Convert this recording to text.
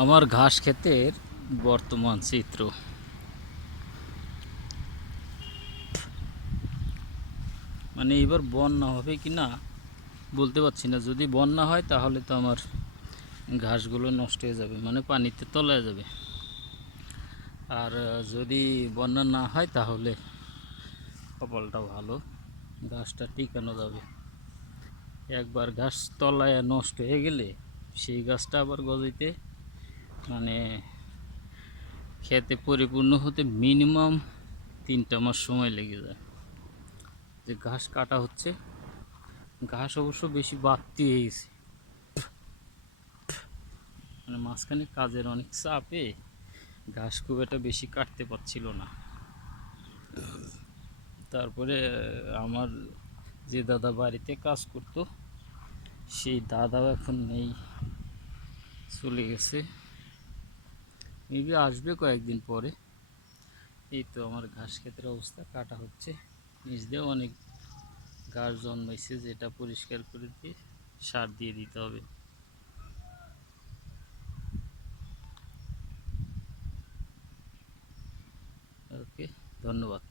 আমার ঘাস ক্ষেতের বর্তমান চিত্র। মানে এবার বন্যা হবে কি না বলতে পারছি না। যদি বন্যা হয় তাহলে তো আমার ঘাসগুলো নষ্ট হয়ে যাবে, মানে পানিতে তলায় যাবে। আর যদি বন্যা না হয় তাহলে কপালটা ভালো, ঘাসটা টিকানো যাবে। একবার ঘাস তলায় নষ্ট হয়ে গেলে সেই গাছটা আবার গজাইতে, মানে খেতে পরিপূর্ণ হতে মিনিমাম 3টা মাস সময় লেগে যায়। যে ঘাস কাটা হচ্ছে, ঘাস অবশ্য বেশি বাড়তি হয়ে গেছে, মানে মাঝখানে কাজের অনেক চাপে ঘাস খুব একটা বেশি কাটতে পারছিল না। তারপরে আমার যে দাদা বাড়িতে কাজ করতো সেই দাদাও এখন নেই, চলে গেছে। মেবি আসবে কয়েকদিন পরে। এই তো আমার ঘাস ক্ষেতের অবস্থা, কাটা হচ্ছে। নিচ দিয়েও অনেক ঘাস জন্মাইছে, যেটা পরিষ্কার করে দিয়ে সার দিয়ে দিতে হবে। ওকে, ধন্যবাদ।